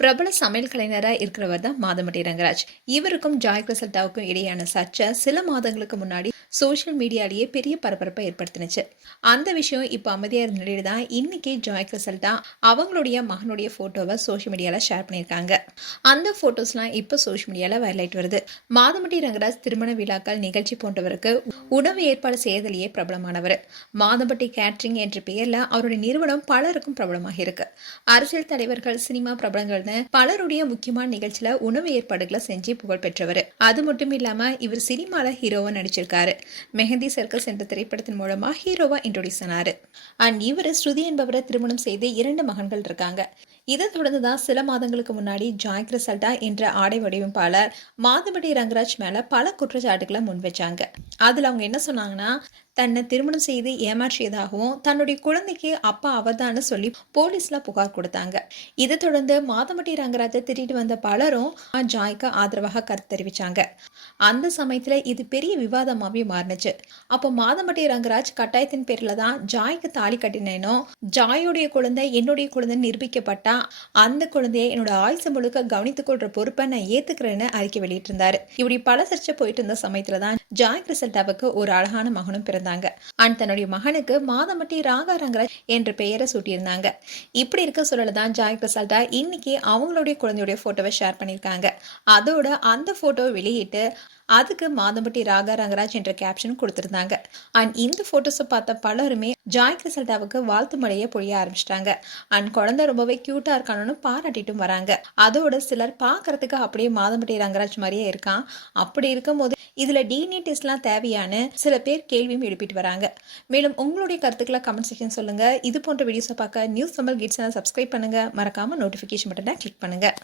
பிரபல சமையல் கலைஞரா இருக்கிறவர் தான் மாதம்பட்டி ரங்கராஜ். இவருக்கும் ஜாய் கிரசல்டாவுக்கும் இடையான சர்ச்சை சில மாதங்களுக்கு முன்னாடி சோஷியல் மீடியாலேயே பெரிய பரபரப்பை ஏற்படுத்தினுச்சு. அந்த விஷயம் இப்போ அமைதியா இருந்த நிலையில தான் இன்னைக்கு ஜாய் கிரசல்டா அவங்களுடைய மகனுடைய போட்டோவை சோஷியல் மீடியால ஷேர் பண்ணியிருக்காங்க. அந்த போட்டோஸ்லாம் இப்போ சோஷியல் மீடியால வைரல் ஆயிட்டு வருது. மாதம்பட்டி ரங்கராஜ் திருமண விழாக்கள் நிகழ்ச்சி போன்றவருக்கு உணவு ஏற்பாடு செய்வதிலேயே பிரபலமானவர். மாதம்பட்டி கேட்டரிங் என்ற பெயர்ல அவருடைய நிறுவனம் பலருக்கும் பிரபலமாக இருக்கு. அரசியல் தலைவர்கள், சினிமா பிரபலங்கள் பலருடைய முக்கியமான நிகழ்ச்சியில உணவு ஏற்பாடுகளை செஞ்சு புகழ் பெற்றவர். அது மட்டும் இல்லாம இவர் சினிமால ஹீரோவா நடிச்சிருக்காரு. மெஹந்தி சர்க்கஸ் என்ற திரைப்படத்தின் மூலமா ஹீரோவா இன்ட்ரோடியூஸ் ஆனாரு. அண்ட் இவர் ஸ்ருதி என்பவரை திருமணம் செய்து 2 மகன்கள் இருக்காங்க. இதை தொடர்ந்துதான் சில மாதங்களுக்கு முன்னாடி ஜாய் கிரசல்டா என்ற ஆடை வடிவமைப்பாளர் மாதம்பட்டி ரங்கராஜ் மேல பல குற்றச்சாட்டுகளை முன் வச்சாங்க. அதுல அவங்க என்ன சொன்னாங்கன்னா, தன்னை திருமணம் செய்து ஏமாற்றியதாகவும் தன்னுடைய குழந்தைக்கு அப்பா அவதான்னு சொல்லி போலீஸ்ல புகார் கொடுத்தாங்க. இதை தொடர்ந்து மாதம்பட்டி ரங்கராஜை திட்டிட்டு வந்த பலரும் ஜாய்க்கு ஆதரவாக கருத்து தெரிவிச்சாங்க. அந்த சமயத்துல இது பெரிய விவாதமாவே மாறினுச்சு. அப்போ மாதம்பட்டி ரங்கராஜ் கட்டாயத்தின் பேர்ல தான் ஜாய்க்கு தாலி கட்டினேனோ, ஜாயோடைய குழந்தை என்னுடைய குழந்தை நிரூபிக்கப்பட்டா அந்த குழந்தைய என்னோட ஆயுசு முழுக்க கவனித்துக் கொள்ற பொறுப்பை நான் ஏத்துக்கிறேன்னு அறிக்கை வெளியிட்டு இருந்தாரு. இப்படி பல சர்ச்சை போயிட்டு இருந்த சமயத்துலதான் ஜாய் கிரசல்டாவுக்கு ஒரு அழகான மகனும் பிறந்தாங்க. அண்ட் தன்னுடைய மகனுக்கு மாதம்பட்டி ராகா ரங்கராஜ் என்ற பெயரை சூட்டியிருந்தாங்க. இப்படி இருக்க சொல்லதான் ஜாய் கிரசல்டா இன்னைக்கு அவங்களுடைய குழந்தையுடைய போட்டோவை ஷேர் பண்ணியிருக்காங்க. அதோட அந்த போட்டோவை வெளியிட்டு அதுக்கு மாதம்பட்டி ராகா ரங்கராஜ் என்ற கேப்ஷன் கொடுத்திருந்தாங்க. அண்ட் இந்த போட்டோஸை பார்த்த பலருமே ஜாய் கிரசல்டாவுக்கு வாழ்த்து மழையை பொழிய ஆரம்பிச்சிட்டாங்க. அண்ட் குழந்தை ரொம்பவே கியூட்டா இருக்கானு பாராட்டிட்டும் வராங்க. அதோட சிலர் பார்க்கறதுக்கு அப்படியே மாதம்பட்டி ரங்கராஜ் மாதிரியே இருக்கான். அப்படி இருக்கும் போது இதுல டிஎன்ஏ டெஸ்ட்லாம் தேவையான சில பேர் கேள்வியும் எழுப்பிட்டு வராங்க. மேலும் உங்களுடைய கருத்துக்களை கமெண்ட் செக்ஷன் சொல்லுங்க. இது போன்ற வீடியோஸை பார்க்க news Tamil kids channel subscribe பண்ணுங்க. மறக்காம நோட்டிபிகேஷன் பட்டனை கிளிக் பண்ணுங்க.